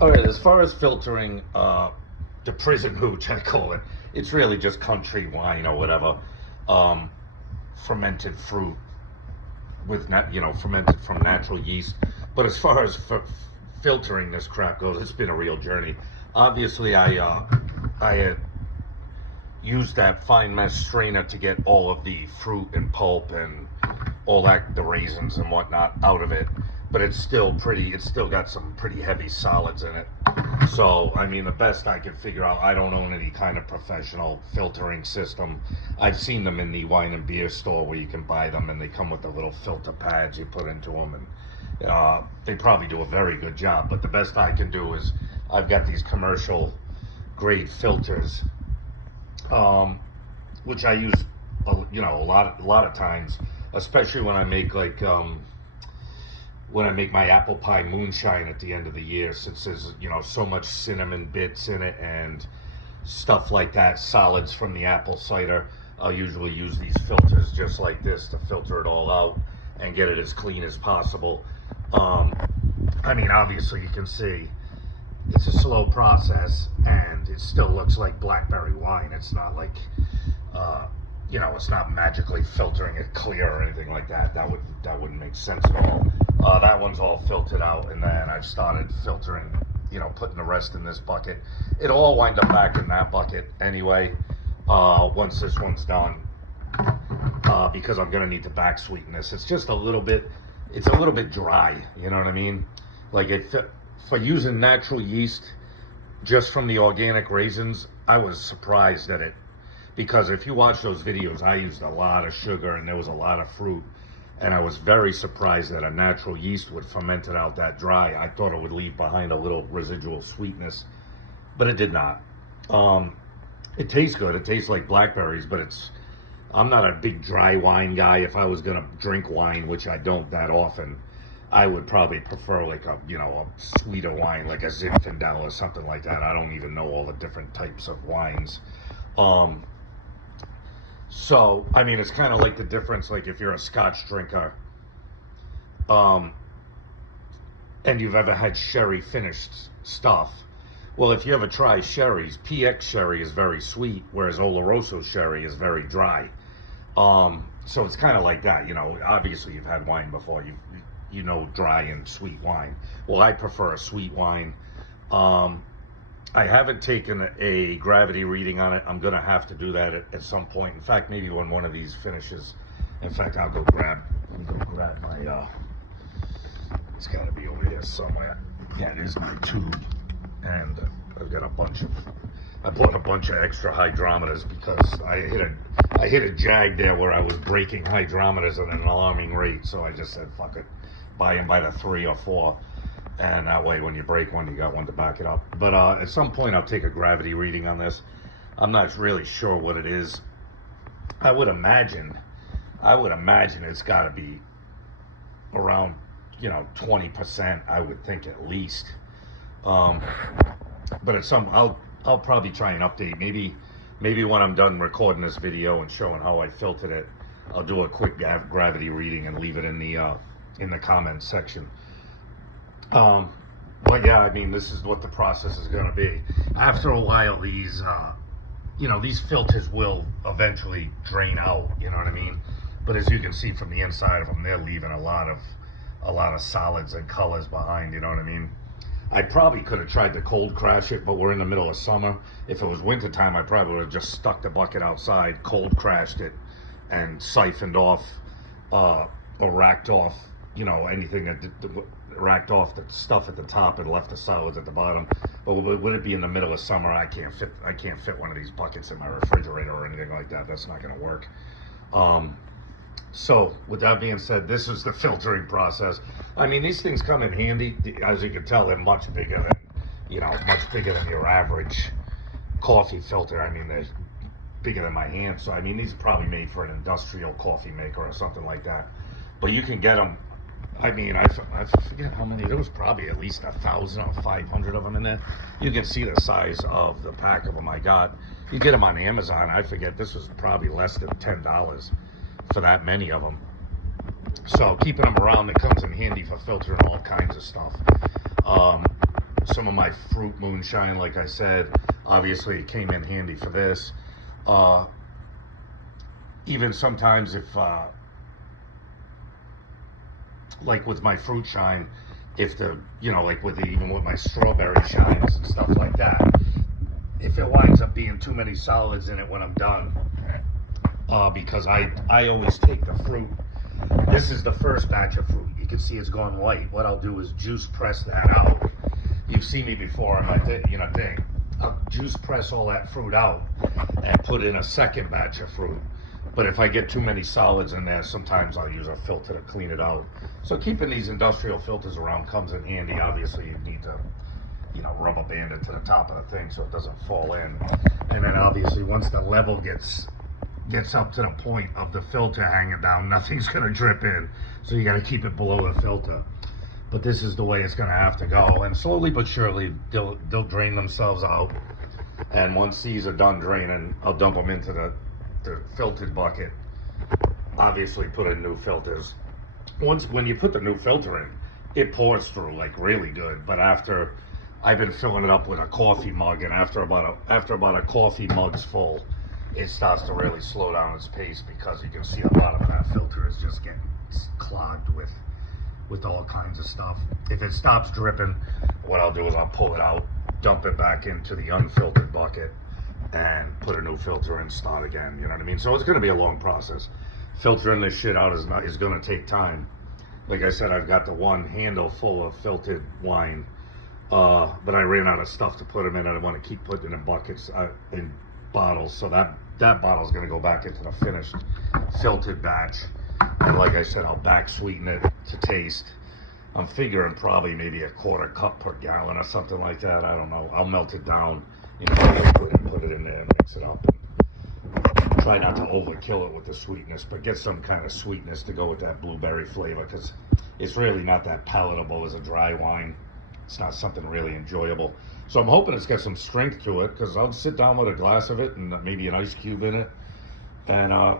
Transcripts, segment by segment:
All right, as far as filtering the prison hooch, I call it, it's really just country wine or whatever, um, fermented fruit with fermented from natural yeast. But as far as filtering this crap goes, it's been a real journey. Obviously, I had used that fine mesh strainer to get all of the fruit and pulp and all that, the raisins and whatnot, out of it. But it's still got some pretty heavy solids in it. So, I mean, the best I could figure out, I don't own any kind of professional filtering system. I've seen them in the wine and beer store where you can buy them, and they come with the little filter pads you put into them, and they probably do a very good job. But the best I can do is I've got these commercial grade filters, which I use, a lot of times, especially when I make when I make my apple pie moonshine at the end of the year, since there's so much cinnamon bits in it and stuff like that, solids from the apple cider. I'll usually use these filters just like this to filter it all out and get it as clean as possible. I mean, obviously you can see it's a slow process, and it still looks like blackberry wine. It's not like it's not magically filtering it clear or anything like that. That wouldn't make sense at all. That one's all filtered out, and then I've started filtering, putting the rest in this bucket. It'll all wind up back in that bucket anyway, once this one's done, because I'm gonna need to back sweeten this. It's just a little bit dry, you know what I mean? Like, for using natural yeast just from the organic raisins, I was surprised at it. Because if you watch those videos, I used a lot of sugar and there was a lot of fruit. And I was very surprised that a natural yeast would ferment it out that dry. I thought it would leave behind a little residual sweetness, but it did not. It tastes good. It tastes like blackberries, but I'm not a big dry wine guy. If I was gonna drink wine, which I don't that often, I would probably prefer like a sweeter wine, like a Zinfandel or something like that. I don't even know all the different types of wines. So, I mean, it's kind of like the difference, like if you're a Scotch drinker, and you've ever had sherry finished stuff. Well, if you ever try sherries, PX sherry is very sweet, whereas Oloroso sherry is very dry. So it's kind of like that, obviously you've had wine before, you know dry and sweet wine. Well, I prefer a sweet wine. I haven't taken a gravity reading on it. I'm gonna have to do that at some point. In fact, maybe when one of these finishes. In fact, let me go grab my, it's gotta be over here somewhere. Yeah, it is my tube. And I've got I bought a bunch of extra hydrometers because I hit a jag there where I was breaking hydrometers at an alarming rate. So I just said, fuck it, buy them by the 3 or 4. And that way, when you break one, you got one to back it up. But at some point, I'll take a gravity reading on this. I'm not really sure what it is. I would imagine it's got to be around, 20%. I would think at least. But at I'll probably try and update. Maybe when I'm done recording this video and showing how I filtered it, I'll do a quick gravity reading and leave it in the comments section. But yeah, I mean, this is what the process is going to be. After a while, these filters will eventually drain out, you know what I mean? But as you can see from the inside of them, they're leaving a lot of solids and colors behind, you know what I mean? I probably could have tried to cold crash it, but we're in the middle of summer. If it was wintertime, I probably would have just stuck the bucket outside, cold crashed it, and siphoned off, or racked off, anything that racked off the stuff at the top and left the solids at the bottom. But would it be in the middle of summer? I can't fit one of these buckets in my refrigerator or anything like that. That's not going to work. So with that being said, this is the filtering process. I mean, these things come in handy. As you can tell, they're much bigger than your average coffee filter. I mean, they're bigger than my hand. So I mean, these are probably made for an industrial coffee maker or something like that. But you can get them. I mean, I forget how many. There was probably at least 1,000 or 500 of them in there. You can see the size of the pack of them I got. You get them on Amazon. I forget, this was probably less than $10 for that many of them. So keeping them around, it comes in handy for filtering all kinds of stuff. some of my fruit moonshine, like I said. Obviously, it came in handy for this. Even sometimes if, like with my fruit shine, if the, like even with my strawberry shines and stuff like that, if it winds up being too many solids in it when I'm done, because I always take the fruit. This is the first batch of fruit. You can see it's gone white. What I'll do is juice press that out. You've seen me before on my thing. I'll juice press all that fruit out and put in a second batch of fruit. But if I get too many solids in there, sometimes I'll use a filter to clean it out. So keeping these industrial filters around comes in handy. Obviously, you need to, rubber band it to the top of the thing so it doesn't fall in. And then obviously once the level gets up to the point of the filter hanging down, nothing's gonna drip in. So you gotta keep it below the filter. But this is the way it's gonna have to go. And slowly but surely, they'll drain themselves out. And once these are done draining, I'll dump them into the filtered bucket. Obviously put in new filters. When you put the new filter in, it pours through like really good. But after I've been filling it up with a coffee mug, and after about a coffee mug's full, it starts to really slow down its pace, because you can see a lot of that filter is just getting clogged with all kinds of stuff. If it stops dripping, what I'll do is I'll pull it out, dump it back into the unfiltered bucket, and put a new filter in, start again. You know what I mean? So it's going to be a long process. Filtering this shit out is going to take time. Like I said, I've got the one handle full of filtered wine, but I ran out of stuff to put them in, and I want to keep putting in buckets, in bottles. So that bottle is going to go back into the finished filtered batch. And like I said, I'll back sweeten it to taste. I'm figuring probably maybe a quarter cup per gallon or something like that. I don't know. I'll melt it down into liquid and put it in there and mix it up. And try not to overkill it with the sweetness, but get some kind of sweetness to go with that blueberry flavor, because it's really not that palatable as a dry wine. It's not something really enjoyable. So I'm hoping it's got some strength to it, because I'll sit down with a glass of it and maybe an ice cube in it and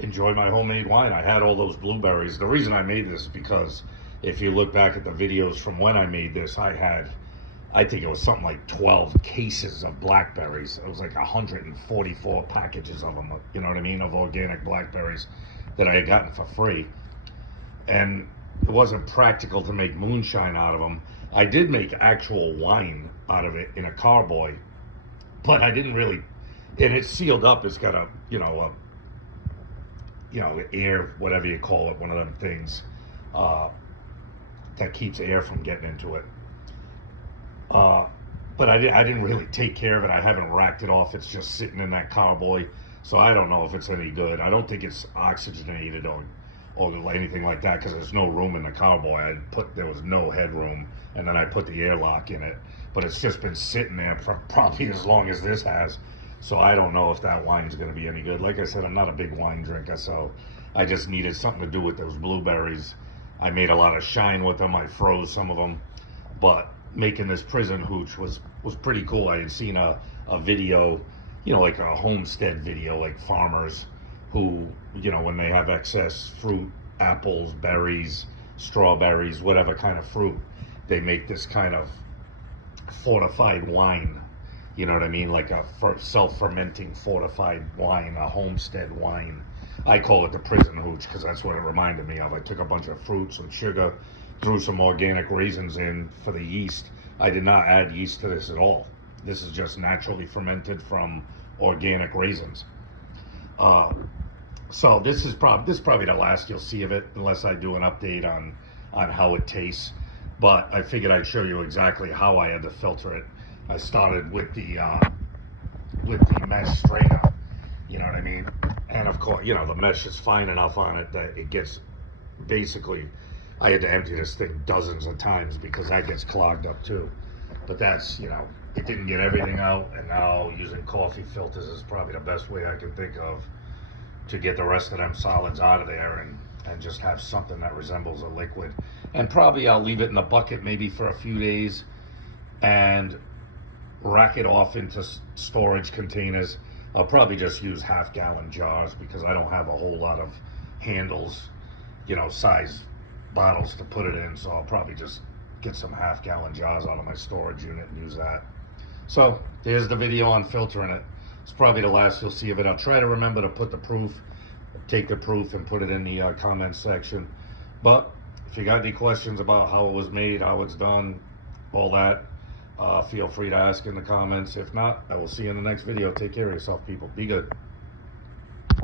enjoy my homemade wine. I had all those blueberries. The reason I made this is because if you look back at the videos from when I made this, I think it was something like 12 cases of blackberries. It was like 144 packages of them, you know what I mean, of organic blackberries that I had gotten for free. And it wasn't practical to make moonshine out of them. I did make actual wine out of it in a carboy, but I didn't really, and it's sealed up. It's got a, air, whatever you call it, one of them things that keeps air from getting into it. But I didn't really take care of it. I haven't racked it off. It's just sitting in that carboy. So I don't know if it's any good. I don't think it's oxygenated or anything like that, because there's no room in the carboy. There was no headroom, and then I put the airlock in it. But it's just been sitting there for probably as long as this has. So I don't know if that wine's going to be any good. Like I said, I'm not a big wine drinker, so I just needed something to do with those blueberries. I made a lot of shine with them. I froze some of them. But making this prison hooch was pretty cool. I had seen a video, like a homestead video, like farmers who, when they have excess fruit, apples, berries, strawberries, whatever kind of fruit, they make this kind of fortified wine. You know what I mean? Like a self-fermenting fortified wine, a homestead wine. I call it the prison hooch because that's what it reminded me of. I took a bunch of fruits and sugar, threw some organic raisins in for the yeast. I did not add yeast to this at all. This is just naturally fermented from organic raisins. So this is probably the last you'll see of it, unless I do an update on how it tastes. But I figured I'd show you exactly how I had to filter it. I started with the mesh strainer, you know what I mean? And of course, the mesh is fine enough on it that it gets, basically, I had to empty this thing dozens of times because that gets clogged up too. But that's, it didn't get everything out, and now using coffee filters is probably the best way I can think of to get the rest of them solids out of there and just have something that resembles a liquid. And probably I'll leave it in a bucket maybe for a few days and rack it off into storage containers. I'll probably just use half-gallon jars because I don't have a whole lot of handles, size bottles to put it in. So I'll probably just get some half-gallon jars out of my storage unit and use that. So there's the video on filtering it. It's probably the last you'll see of it. I'll try to remember to put the proof, take the proof and put it in the comments section. But if you got any questions about how it was made, how it's done, all that, feel free to ask in the comments. If not, I will see you in the next video. Take care of yourself, people. Be good.